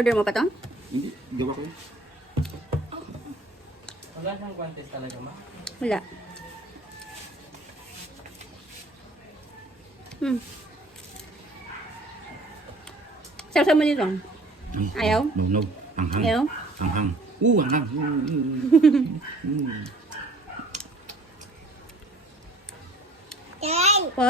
In-order mo pa to? Hindi, gawa ko. Wala siyang guantes talaga, ma? Wala. Sarsa mo nito. Ayaw? No. Hanghang. Ayaw? Hanghang. Hanghang. Po.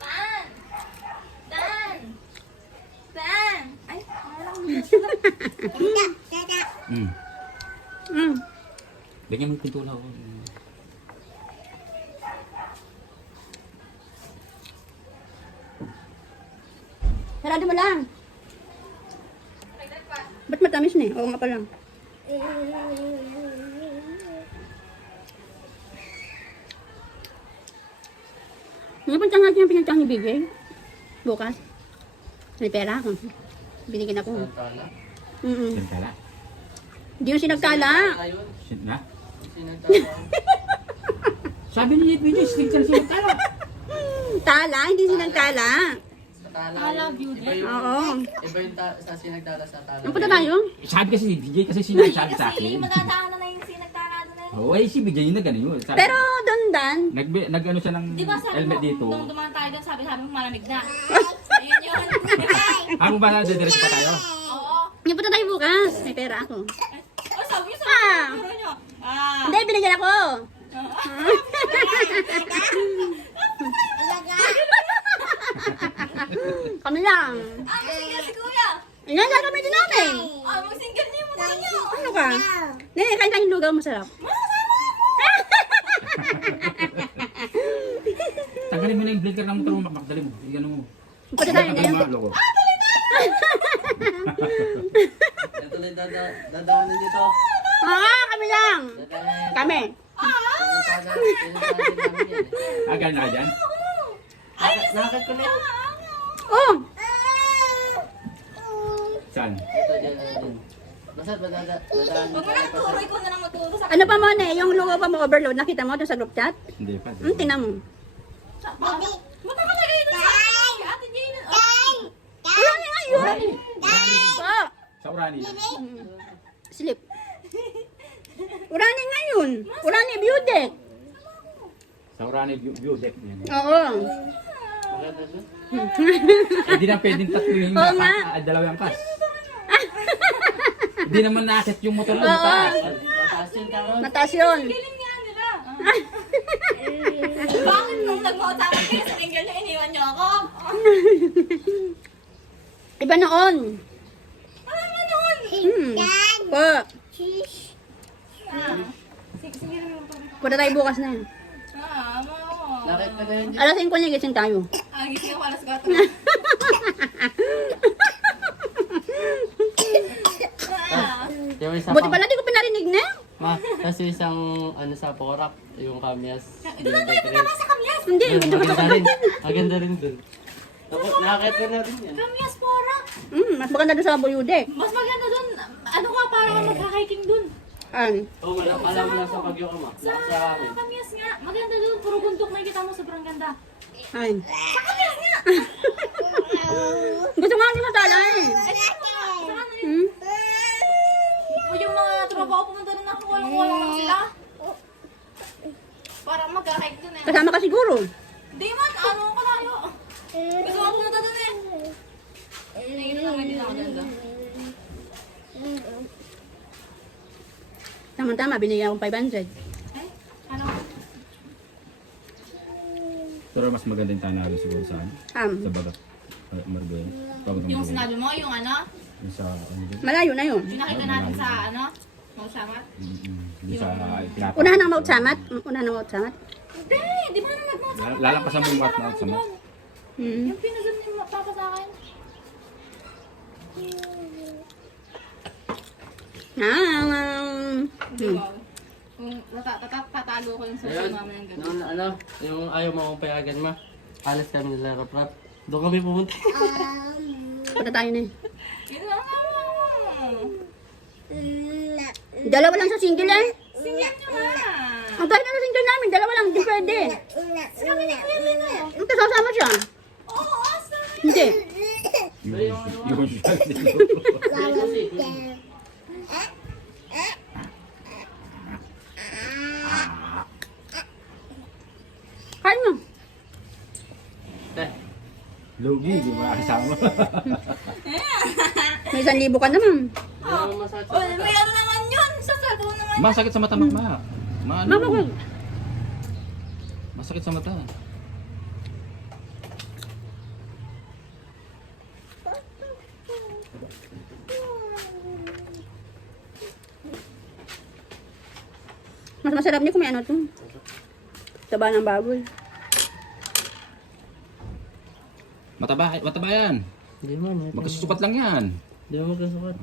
Tan! Tan! Tan! Ay, Bigyan mo yung pintula ko. Sarado mo lang. Ba't matamis na eh? Oo nga pa lang. Napunta nga yung pinagtang ni BJ. Bukas. May pera ako. Binigyan ako. Tala? Pintala. Hindi yung sinagtala. Ayun, Shit na. sinagtala. Sabi ni BJ, sling siya pintala. Tala, hindi sinagtala. Sa tala. Tala, yun. beauty. Iba yung, Oo. iba yung sa sinagtala sa tala. Ang punta tayo? Sabi kasi ni BJ, kasi sinasabi sa Kasi akin. madadaanan na yung sinagtanado na yun. Oo, ay si BJ yung nag-ano yun. Sabi- Pero doon Dan, Nag-ano siya ng Di ba sabi mo, helmet dito. nung dumaan tayo doon, sabi mo malamig na. Ayun yun. Ako ba na dediretso pa tayo? Oo. yung punta tayo bukas. May pera ako. Oh, sabi niyo Ah. Pero nyo. Hindi, binigyan ako. Kami lang. Mag-single si kuya. Yan, gagamitin namin. Mag-single niyo mo tayo nyo. Ano ka? Hindi, kain tayong lugaw masarap. Tanggalin mo na yung blinker ng motor mo, makdali mo. Yung ano mo. Punta tayo ngayon. Loko. Ito na dadaanan nito. Kami lang. Dadaanan. Kami. Sinagtala namin yan. Agal na ka dyan? Nakakit ko na yun. Oh, Saan? Ito dyan, dyan. Basta dadaanan Huwag mo na turoy ko na lang magturo sa ano pa mo na yung lugaw pa mo overload. Nakita mo doon sa group chat? Hindi pa. Tingnan mo. Punta ka lagay doon sa Ate Jane. Wala na nga yun. Pa. Sa Urani. Slip. Urani ngayon. Urani beauty. Sa Urani view deck niya. Oo. Maganda dun. Hindi na pwedeng tatlo yung Oo nga. dalawang kas. Hindi naman nakit yung motor lang. Oo. Mataas yun ka Mataas yun. Galing nga nila. Bakit nung nag-uutakan kayo sa tinggal nyo, iniwan nyo ako? Iba noon. Ano naman noon? Pa. Sige naman pa. Punta tayo bukas na yun. Mo. Nakit ka na yun. Alas 5 na gising tayo. Gising ako alas 4. Yung isa Buti pa. pala di ko pinarinig na. Ma, kasi isang ano sa Porak, yung kamyas. Doon na tayo punta sa Kamyas. Hindi. Maganda rin. Maganda rin dun. Nakakit ka na rin yan. Kamyas Pora. Mas maganda doon sa Boyude. Mas maganda doon. Ano ka, parang magka-hiking doon. Oo, alam mo lang sa Bagyo ka, ma. Sa Sa akin. Kamyas nga. Maganda doon. Puro bundok nakikita mo. Sobrang ganda. Ay. Sa Kamyas nga. Gusto nga nila tala eh. O yung mga tropa ko pumunta doon ako. Walang lang sila. Parang magka-hike doon eh. Kasama ka siguro. Di man, ano ko tayo. Gusto ko pumunta doon eh. Tingin na naman din ako ganda. Tama-tama, binigyan akong 500. Ano? Pero mas maganda yung tanalo siguro sa ano? Sa Bagat. Margoy. Yung sinabi mo, yung ano? Yung sa ano din? Malayo na yun. Yung nakita natin sa ano? Mausamat? Yung sa tinapay. Unahan ng Mount Samat. Unahan ng Mount Samat. Hindi! Di ba na nag-mausamat? Lalampasan mo yung Mount Samat. Yung pinasal ni Papa sa akin. Wow. Kung tatalo ko yung Ayun, susunod namin ng gabi. noon ano, yung ayaw mo akong payagan, ma. Alis kami nila rap-rap. Doon kami pumunta. Punta tayo na eh. Yun lang naman. Dalawa lang sa single eh. Singyan nyo nga. Ang kahit na single namin, dalawa lang, hindi pwede. Sabi ni Kuya Lino. Ang kasama siya. Oo, awesome. Hindi. Yung Kain mo. Eh, Lugi, di mo nakasama. May 1,000 ka naman. hindi naman masakit sa Oh, mata. may ano naman yun. Sa cellphone naman. Masakit sa mata, ma. Maano? Mama ko. Masakit sa mata. Mas masarap niya kung may ano to. Taba ng baboy. Mataba yan. Hindi man. Magkasusukat lang yan. Hindi mo magkasukat.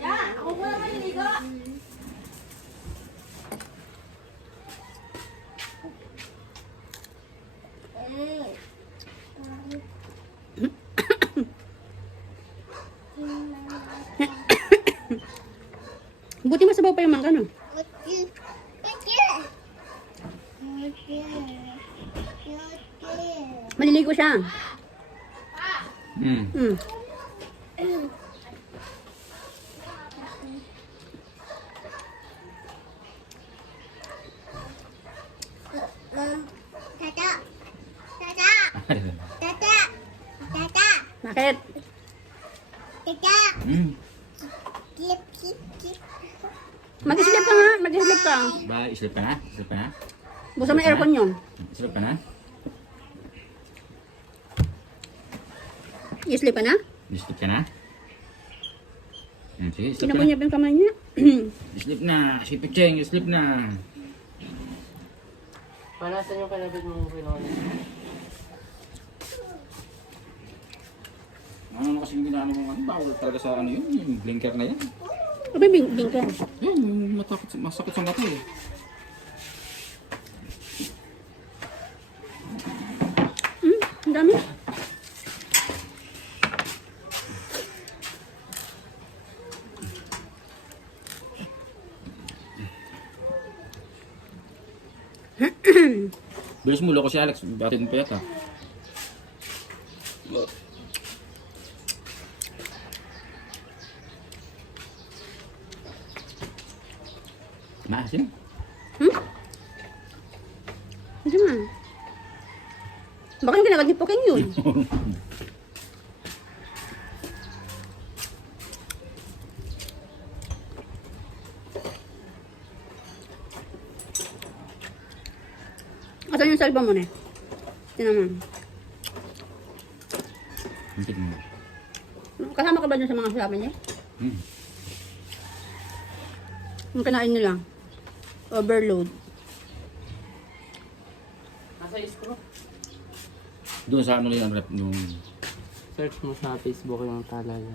Yan, ako po naman niligo. Buti masabaw pa yung mangga, no? Maliligo siya. Hmm. Hmm. Bakit? Hmm. Mag-islip ka nga. Mag-islip ka. Ba, islip ka na? Islip ka na? Buksan mo yung aircon nyo. Islip ka na? I-slip ka na? Islip ka na? Hmm, sige, islip ka na. Pinakunyap yung kamay niya. Islip na. Si Picheng, islip na. Panasan yung kalabit mo pinakon. Ano na kasi yung ginano mo? Bawal talaga sa ano yun, yung blinker na yan. Abay, bing ka. Yan, yung masakit sa mata eh. Ang dami. Bilis mo, loko si Alex. Batid mo pa yata. Maasim? Hindi man. Baka yung ginagat ni Poking yun. Asan yung salba mo na? Tinan mo. Hintik mo. Kasama ka ba dun sa mga sabi niya? Hmm. Yung kinain nila. Overload. Nasa screw. Doon sa ano yung rep nung... Search mo sa Facebook yung talaga.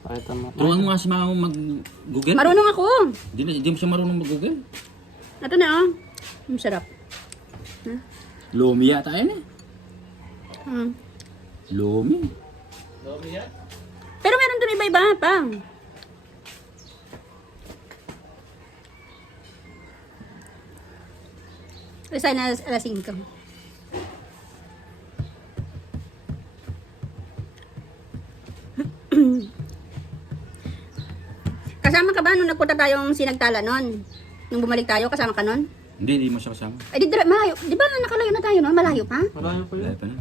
Pakita mo. Turuan mo nga si mama mo mag-google. Marunong ako. Di mo siya marunong mag-google. Ito na oh. Ang sarap. Lomi yata yun eh. Hmm. Lomi. Dami yan? Pero meron dun iba-iba pa. Resign na alas 5. Kasama ka ba nung nagpunta tayong sinagtala nun? Nung bumalik tayo, kasama ka nun? Hindi mo siya kasama. Ay, malayo. Di ba nakalayo na tayo nun? Malayo pa? Malayo pa yun. Wala pa na.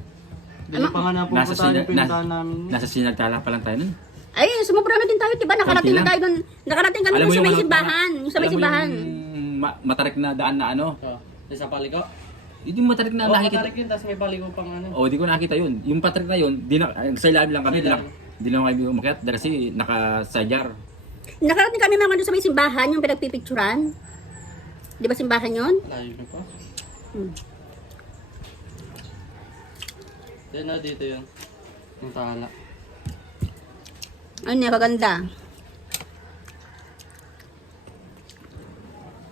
Hindi pa nga napupunta yung pinuntahan namin. Nasa sinagtala pa lang tayo nun. Ay, sumubra na din tayo, di ba? Nakarating Konti na lang. tayo dun. Nakarating kami dun sa may simbahan. Yung sa may simbahan. Matarik na daan na ano. Oh, sa paliko. Hindi mo matarik na Oh, nakikita. matarik yun, tapos may paliko pang ano. Oh, di ko nakita yun. Yung patrik na yun, sa ilalim lang kami. Sa ilalim. Di na kami umakyat kasi naka-sadyar. Nakarating kami mga doon sa may simbahan, yung pinagpipicturan. Di ba simbahan yun? Layo na pa. Hmm. Yan na, dito yun. Yung tala. Ano niya, kaganda.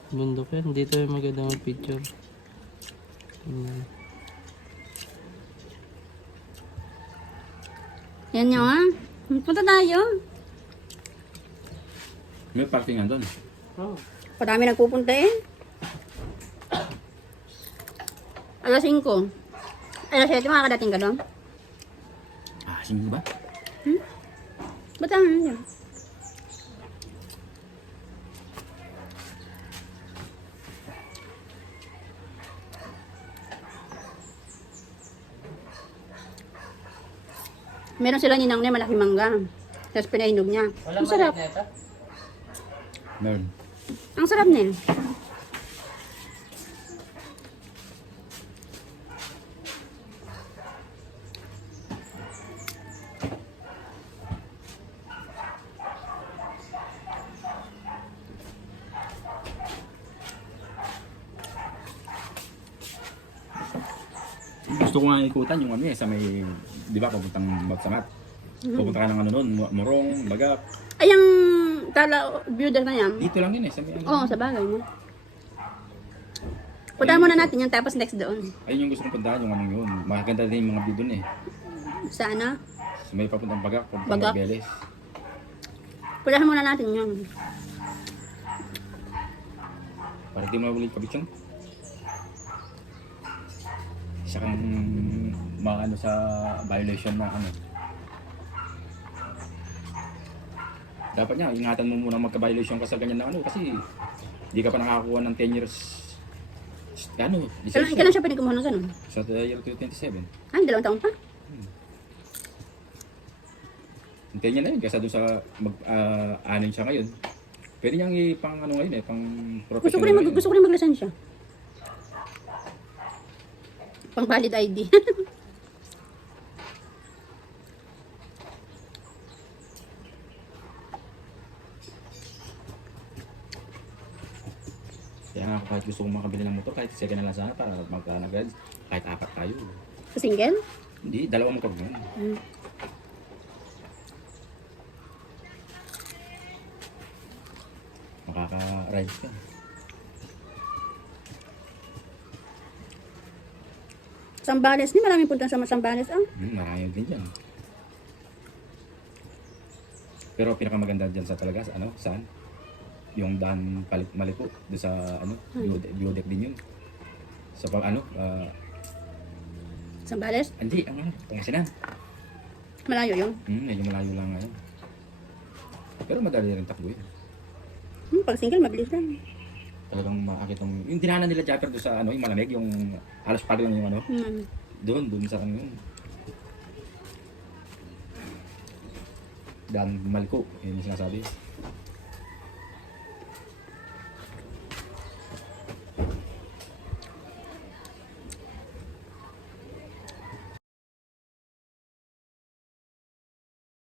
Bundok yan. Dito yung magandang picture. Yan nyo ah. Punta tayo. May parkingan doon. Oh. Padami nagpupunta eh. Alas 5. Alas 7 makakadating ka doon. Kasing ba? Ba't ang ano yun? Meron sila ninang na malaking mangga. Tapos pinahinog niya. Walang Ang sarap. maliit na ito? Meron. Ang sarap niya. Gusto ko nga ikutan yung ano eh, sa may, di ba, papuntang Magsamat. Pupunta ka ng ano nun, Morong, Bagak. Ay, ang tala builder na yan. Dito lang yun eh, sa may ano. Oo, sa bagay mo. Puntahan muna natin yan, tapos next doon. Ayun yung gusto kong puntahan, yung anong yun. Makaganda din yung mga view dun eh. Sa ano? Sa may papuntang Bagak, papuntang Bagak. Beles. Puntahan muna natin yun. Para di mo na ulit kabitsyon. Isa kang maano sa violation na ano. Dapat nga, ingatan mo muna magka-violation ka sa ganyan na ano kasi di ka pa nakakuha ng 10 years ano, Kailan siya pwede kumuha ng ganun? sa year 2027. Ay, 2 taon pa? Hintayin niya na yun kasi doon sa anin siya ngayon. Pwede niyang ipang ano ngayon eh, pang professional. Gusto ko rin mag-lisensya. Pang valid ID. Kaya nga kahit gusto kong makabili ng motor, kahit second na lang sana para magka-nagad, kahit 4 tayo. Sa single? Hindi, 2 motor na yun. Makaka-ride ka. Sambales. Ni maraming punta sa Sambales. Ah. Marami din dyan. Pero pinakamaganda dyan sa talaga, sa ano, saan? Yung daan Maliko, doon sa ano, Biodec din yun. Sa pag ano, Sambales? hindi, ang ano, Pangasinan. Malayo yun. Medyo malayo lang ngayon. Pero madali rin takbo yun. Pag single, mabilis lang. Talagang makakit yung dinanan nila Japper doon sa ano, yung malamig, yung halos pag lang yung ano. Doon sa ano yun. Daan Maliko, yun yung sinasabi.